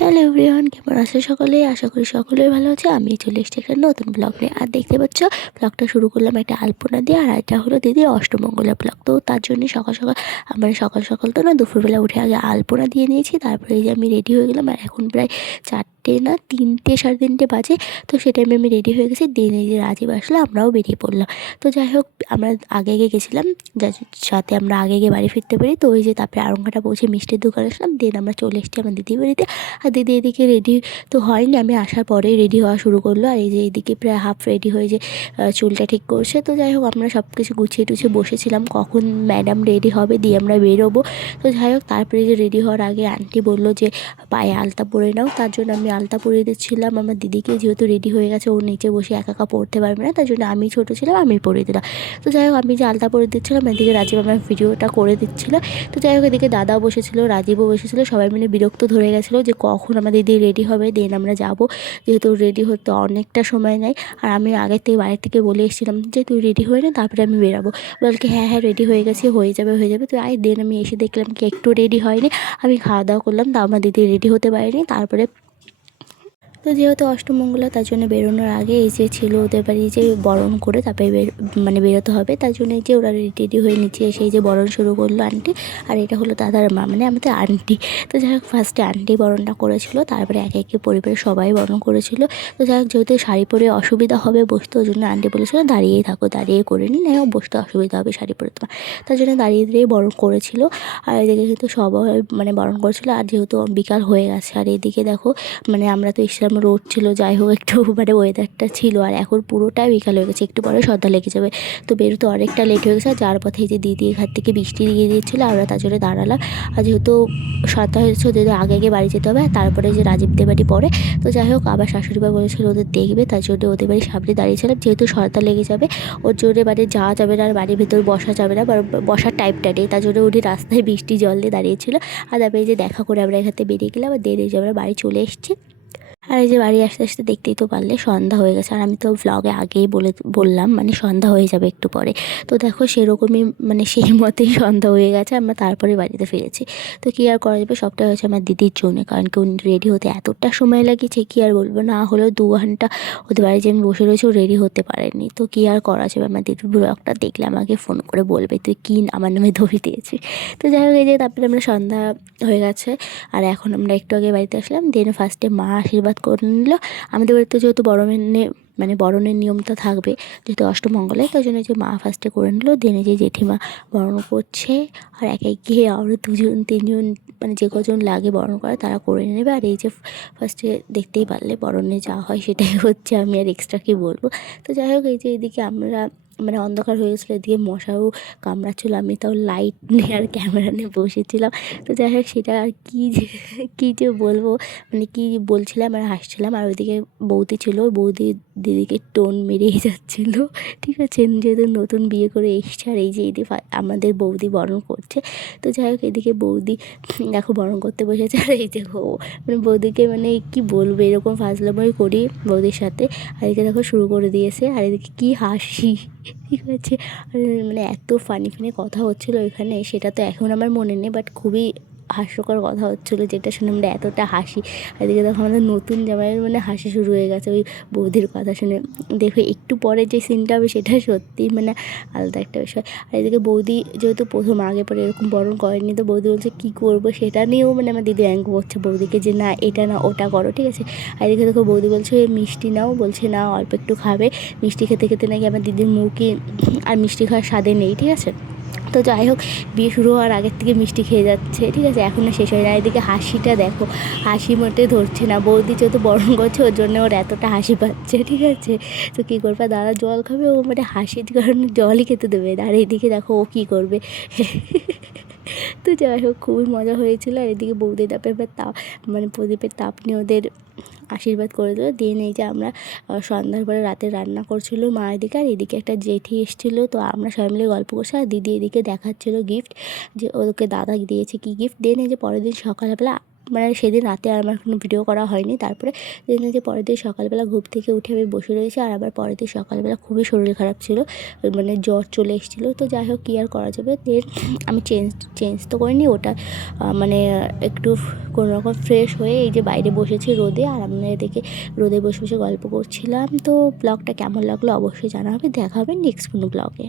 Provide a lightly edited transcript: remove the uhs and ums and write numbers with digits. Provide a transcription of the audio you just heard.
Hello everyone, কেমন আছো সকলে? আশা করি সকলেই ভালো আছে। আমি চলে এসেছি একটা নতুন ব্লগ নিয়ে। আর দেখতে পাচ্ছ, ব্লগটা শুরু করলাম একটা আলপনা দিয়ে। আর এটা হলো দিদির অষ্টমঙ্গলা ব্লগ। তো তার জন্য সকাল সকাল সকাল সকাল তো না, দুপুরবেলা উঠে আগে আলপনা দিয়ে নিয়েছি। তারপরে এই যে আমি রেডি হয়ে গেলাম। আর এখন প্রায় 4টে না 3টে 3:30 বাজে। তো সে টাইমে আমি রেডি হয়ে গেছি। দেন এই যে রাজীব আসলে আমরাও বেরিয়ে পড়লাম। তো যাই হোক, আমরা আগে গেছিলাম যাতে আমরা আগে গিয়ে বাড়ি ফিরতে পারি। তো ওই যে তারপরে আরঙ্গাটা পৌঁছে মিষ্টির দোকানে আসলাম। দেন আমরা চলে এসেছি আমার দিদির বাড়িতে। আর দিদি এদিকে রেডি তো হয়নি, আমি আসার পরে রেডি হওয়া শুরু করলো। আর এই যে এইদিকে প্রায় হাফ রেডি হয়ে যে চুলটা ঠিক করছে। তো যাই হোক, আমরা সব কিছু গুছিয়ে টুছিয়ে বসেছিলাম কখন ম্যাডাম রেডি হবে, দিয়ে আমরা বেরোবো। তো যাই হোক, তারপরে যে রেডি হওয়ার আগে আন্টি বললো যে পায়ে আলতা পরে নাও। তার জন্য আমি আলতা পরিয়ে দিচ্ছিলাম আমার দিদিকে, যেহেতু রেডি হয়ে গেছে, ও নিচে বসে একা একা পড়তে পারবে না। তার জন্য আমি ছোটো ছিলাম, আমি পরিয়ে দিলাম। তো যাই হোক, আমি যে আলতা পরিয়ে দিচ্ছিলাম, এদিকে রাজীব আমার ভিডিওটা করে দিচ্ছিলো। তো যাই হোক, এদিকে দাদাও বসেছিলো, রাজীবও বসেছিলো। সবাই মিলে বিরক্ত ধরে গেছিলো যে কখন আমার দিদি রেডি হবে, দেন আমরা যাব। যেহেতু রেডি হতে অনেকটা সময় নেয়। আর আমি আগের থেকে বাড়ির থেকে বলে এসেছিলাম যে তুই রেডি হয়ে নে, তারপরে আমি বেরাবো। বলকে হ্যাঁ হ্যাঁ রেডি হয়ে গেছি, হয়ে যাবে। তো দেন আমি এসে দেখলাম কি একটু রেডি হয়নি। আমি খাওয়া দাওয়া করলাম, তা আমার দিদি রেডি হতে পারেনি। তারপরে তো যেহেতু অষ্টমঙ্গলা, তার জন্য বেরোনোর আগে এই যে ছিল ওদের বাড়ি যে বরণ করে তারপরে বেরোতে হবে। তার জন্য এই যে ওরা রেডি হয়ে নিচে এসে এই যে বরণ শুরু করলো আন্টি। আর এটা হলো দাদার মা, মানে আমাদের আন্টি। তো যাই হোক, ফার্স্টে আন্টি বরণটা করেছিল, তারপরে একে একে পরিবারের সবাই বরণ করেছিল। তো যাই হোক, যেহেতু শাড়ি পরে অসুবিধা হবে বসতে, ওই জন্য আন্টি বলেছিল দাঁড়িয়েই থাকো, দাঁড়িয়ে করে নি না, বসতে অসুবিধা হবে শাড়ি পরে তোমার। তার জন্য দাঁড়িয়ে বরণ করেছিল। আর এদিকে কিন্তু সবাই বরণ করেছিল। আর যেহেতু বিকাল হয়ে গেছে, আর এদিকে দেখো আমরা তো এসেছিলাম, রোদ ছিল, যাই হোক একটু ওয়েদারটা ছিল। আর এখন পুরোটাই বিকাল হয়ে গেছে, একটু পরে সন্ধ্যা লেগে যাবে। তো বেরোতে অনেকটা লেট হয়ে গেছে। আর যার পথে এই যে দিদি ঘাট থেকে বৃষ্টি দিয়ে দিয়েছিলো, আমরা তার জন্য দাঁড়ালাম। আর যেহেতু সন্ধ্যা হয়েছে, ওদের আগে বাড়ি যেতে হবে। তারপরে যে রাজীবদের বাড়ি পড়ে। তো যাই হোক, আবার শাশুড়িমা বলেছিল ওদের দেখবে, তার জন্য ওদের বাড়ির সামনে দাঁড়িয়েছিলাম। যেহেতু সন্ধ্যা লেগে যাবে, ওর জন্য যাওয়া যাবে না, আর বাড়ির ভেতর বসা যাবে না, বসার টাইপটা নেই। তার জন্য উনি রাস্তায় বৃষ্টি জল দিয়ে দাঁড়িয়েছিল। আর তারপরে এই যে দেখা করে আমরা এখান থেকে বেরিয়ে গেলাম। আর দেরি যে আমরা বাড়ি চলে এসেছি। আর এই যে বাড়ি আসতে আসতে দেখতেই তো পারলে সন্ধ্যা হয়ে গেছে। আর আমি তো ভ্লগে আগেই বললাম সন্ধ্যা হয়ে যাবে একটু পরে। তো দেখো সেরকমই সেই মতেই সন্ধ্যা হয়ে গেছে, আমরা তারপরে বাড়িতে ফিরেছি। তো কী আর করা যাবে, সবটা হয়েছে আমার দিদির জন্য, কারণ কি উনি রেডি হতে এতটা সময় লাগিয়েছে, কী আর বলবো। না হলেও 2 ঘন্টা ওদের বাড়ি যে আমি বসে রয়েছি, ও রেডি হতে পারেনি। তো কী আর করা যাবে, আমার দিদির ব্লগটা দেখলে আমাকে ফোন করে বলবে তুই কী আমার নামে দড়ি দিয়েছিস। তো যাই হোক, এই যে তারপরে আমরা সন্ধ্যা হয়ে গেছে। আর এখন আমরা একটু আগে বাড়িতে আসলাম। দেন ফার্স্টে মা আশীর্বাদ করে নিল। আমাদের বাড়িতে যেহেতু বরণের নিয়মটা থাকবে, যেহেতু অষ্টমঙ্গলায়, তাই জন্য যে মা ফার্স্টে করে নিল। দেন যে জেঠিমা বরণ করছে। আর একে গিয়ে আরও 2-3 জন যে কজন লাগে বরণ করা, তারা করে নেবে। আর এই যে ফার্স্টে দেখতেই পারলে বরণে যা হয় সেটাই হচ্ছে, আমি আর এক্সট্রা কী বলবো। তো যাই হোক, এই যে এদিকে আমরা অন্ধকার হয়ে গেছিলো, এদিকে মশাও কামড়াচ্ছিল। আমি তাও লাইট নিয়ে আর ক্যামেরা নিয়ে বসেছিলাম। তো যাই হোক, সেটা আর কী যে বলবো, কী বলছিলাম আর হাসছিলাম। আর ওইদিকে বৌদি ছিল, বৌদি দিদিকে টোন মেরেই যাচ্ছিলো। ঠিক আছে, যেহেতু নতুন বিয়ে করে এসছে। আর এই যে আমাদের বৌদি বরণ করছে। তো যাই হোক, এদিকে বৌদি দেখো বরণ করতে বসেছে। আর এই যে বৌদিকে কী বলবো, এরকম ফাজলামোই করি বৌদির সাথে। আর এদিকে দেখো শুরু করে দিয়েছে। আর এদিকে কী হাসি, ঠিক আছে। আর এত ফানি কথা হচ্ছিলো এখানে, সেটা তো এখন আমার মনে নেই, বাট খুবই হাস্যকর কথা হচ্ছিলো, যেটা শুনে আমরা এতটা হাসি। আর এদিকে দেখো আমাদের নতুন জামাইয়ের হাসি শুরু হয়ে গেছে ওই বৌদির কথা শুনে। দেখো একটু পরে যে সিনটা হবে, সেটা সত্যিই আলাদা একটা বিষয়। আর এদিকে বৌদি যেহেতু প্রথম আগে পরে এরকম বরণ করেনি, তো বৌদি বলছে কী করবো, সেটা নিয়েও আমার দিদি অ্যাঙ্গ করছে বৌদিকে যে না এটা না ওটা করো, ঠিক আছে। আর এদিকে দেখো বৌদি বলছে মিষ্টি নাও, বলছে না অল্প একটু খাবে। মিষ্টি খেতে খেতে নাকি আমার দিদির মুখে আর মিষ্টি খাওয়ার স্বাদে নেই, ঠিক আছে। তো যাই হোক, বিয়ে শুরু হওয়ার আগের থেকে মিষ্টি খেয়ে যাচ্ছে, ঠিক আছে, এখনও শেষ হয় না। এদিকে হাসিটা দেখো, হাসি মোটে ধরছে না। বৌদি যেহেতু বরণ করছে, ওর জন্য ওর এতটা হাসি পাচ্ছে, ঠিক আছে। তো কী করবে, দাদা জল খাবে, ও হাসির কারণে জলই খেতে দেবে। আর এইদিকে দেখো ও কী করবে। তো যাই হোক, খুবই মজা হয়েছিল। আর এদিকে বৌদি তাপের তাপ প্রদীপের তাপ নিয়ে ওদের আশীর্বাদ করে দিল। দেন এই যে আমরা সন্ধ্যার পরে রাতে রান্না করছিল মা এদিকে, আর এদিকে একটা জেঠি এসেছিলো। তো আমরা সবাই মিলে গল্প করছি। আর দিদি এদিকে দেখাচ্ছিলো গিফট, যে ওকে দাদা দিয়েছে কী গিফট। দেন এই যে পরের দিন সকালবেলা মানে সেদিন রাতে আর আমার কোনো ভিডিও করা হয়নি। তারপরে যে পরের দিন সকালবেলা ঘুম থেকে উঠে আমি বসে রয়েছি, আর আবার পরের দিন সকালবেলা খুবই শরীর খারাপ ছিল, মানে জ্বর চলে এসেছিলো। তো যাই হোক, কী আর করা যাবে। দেন আমি চেঞ্জ তো করিনি, ওটা মানে একটু কোনো রকম ফ্রেশ হয়ে এই যে বাইরে বসেছি রোদে, আর আপনাদের দেখে রোদে বসে বসে গল্প করছিলাম। তো ব্লগটা কেমন লাগলো অবশ্যই জানাবে। দেখা হবে নেক্সট কোনো ব্লগে।